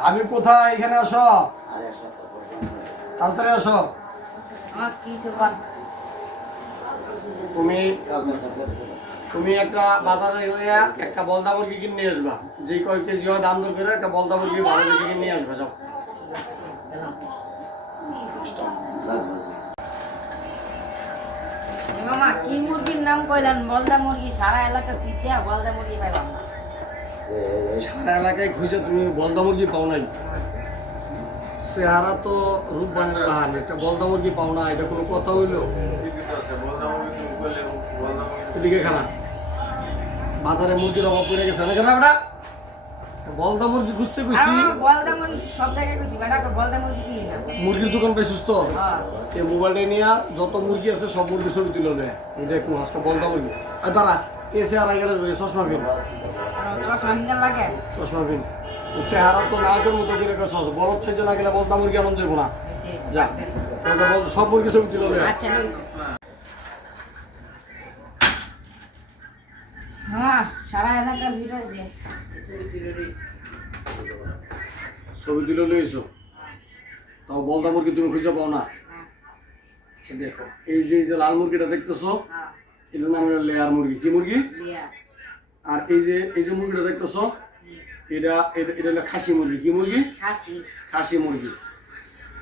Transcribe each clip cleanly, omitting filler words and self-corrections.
আমি কোথায়? এখানে আসো, তাড়াতাড়ি আসো। তুমি তুমি একটা বাজারে গিয়ে একটা বলদা মুরগি কিনে নিয়ে আসবা, যে কয় কেজি হয় দাম দর করে একটা বলদা মুরগি ভালো দেখে কিনে নিয়ে আসবা। যাও। মামা কি মুরগির নাম কইলেন? বলদা মুরগি। সারা এলাকা খুঁজছে বলদা মুরগি পাইলাম না। সারা এলাকায় খুঁজে তুমি বলদা মুরগি পাও নাই? চেহারা তো রূপ বাংলাহান, একটা বলদা মুরগি পাও না, এটা কোনো কথা হইলো? এদিকে খানা বাজারে মুরগির অভাব পড়ে গেছে না কেন? আমরা বলদা মুরগি খুঁজতে কইছি। বলদা মুরগি সব জায়গায় কইছি, বেটা বলদা মুরগি চিনি না। মুরগির দোকান পাইছিস তো? হ্যাঁ। এই মোবাইলটা নিয়ে যত মুরগি আছে সব মুরগি ছবি তুলে নে, দেখুন আজকে বলদা মুরগি। আর দাঁড়া, এসে আর আগে চশমা পিন, চশমা হিন্দার লাগে। চশমা পিন। চেহারা তো নায়কের মতো করে গেছস, বলত সেজে না গেলে বলদা মুরগি এমন যাবো না। যা, সব মুরগি ছবি তুলে নে। আচ্ছা হ্যাঁ, সারা এলাকা জিরো যে ছবি তুলে রইছে। ছবি তুলে লইছো, তাও বলদা মুরগি তুমি খুঁজে পাও না? আচ্ছা দেখো, এই যে লাল মুরগিটা দেখতেছো, এটার নাম হলো লেয়ার মুরগি। কি মুরগি? আর এই যে মুরগিটা দেখতেছো, এটা হলো খাসি মুরগি। কি মুরগি? খাসি মুরগি।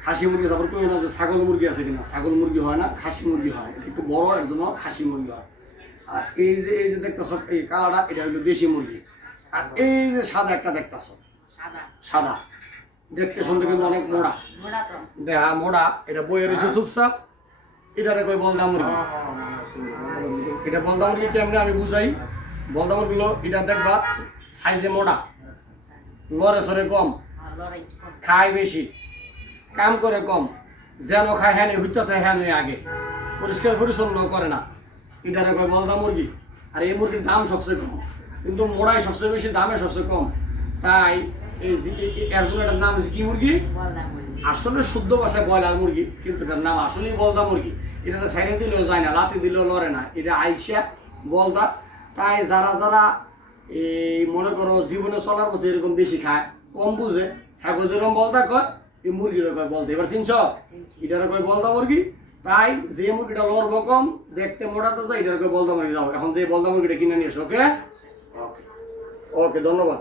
খাসি মুরগি। তারপর কই না যে ছাগল মুরগি আছে কিনা? ছাগল মুরগি হয় না, খাসি মুরগি হয়। এটা একটু বড়, এর জন্য খাসি মুরগি হয়। আর এই যে দেখতেছো এই কালারটা, এটা হলো দেশি মুরগি। আর এই যে সাদা একটা দেখতেছো, সাদা, দেখতে শুনতে কিন্তু অনেক মোড়া, দেহা মোড়া। এটা বইয়ে রয়েছে চুপচাপ। এটারে কই বলদা মুরগি। এটা বলদা মুরগি কেমনে আমি বুঝাই। বলদা মুরগি এটা দেখবা সাইজে মোড়া, লড়ে সরে কম, খায় বেশি, কাম করে কম, যেন খায় হ্যাঁ হইতে হ্যাঁ আগে, পরিষ্কার পরিচ্ছন্ন করে না। এটারে কয় বলদা মুরগি। আর এই মুরগির দাম সবচেয়ে কম, কিন্তু মোড়াই সবচেয়ে বেশি, দামে সবচেয়ে কম। তাই এর জন্য এটার নাম হচ্ছে কি মুরগি? আসলে শুদ্ধ ভাষায় ব্রয়লার মুরগি, কিন্তু এটার নাম আসলেই বলদা মুরগি। এটা সাইডে দিলেও যায় না, লাতি দিলেও লড়ে না, এটা আইসা বলদা। তাই যারা এই মনে করো জীবনে চলার পথে এরকম বেশি খায়, কম বুঝে, হ্যাঁ যেরকম বলদা কয়, এই মুরগিটা কয় বলদা। এবার চিনছ? এটারে কয় বলদা মুরগি। তাই যে মুরগিটা লড়বো কম, দেখতে মোটাতে যায়, এটার কয় বলদা মুরগি। যাও এখন যে বলদা মুরগিটা কিনে নিয়ে এসো। ওকে ওকে, ধন্যবাদ।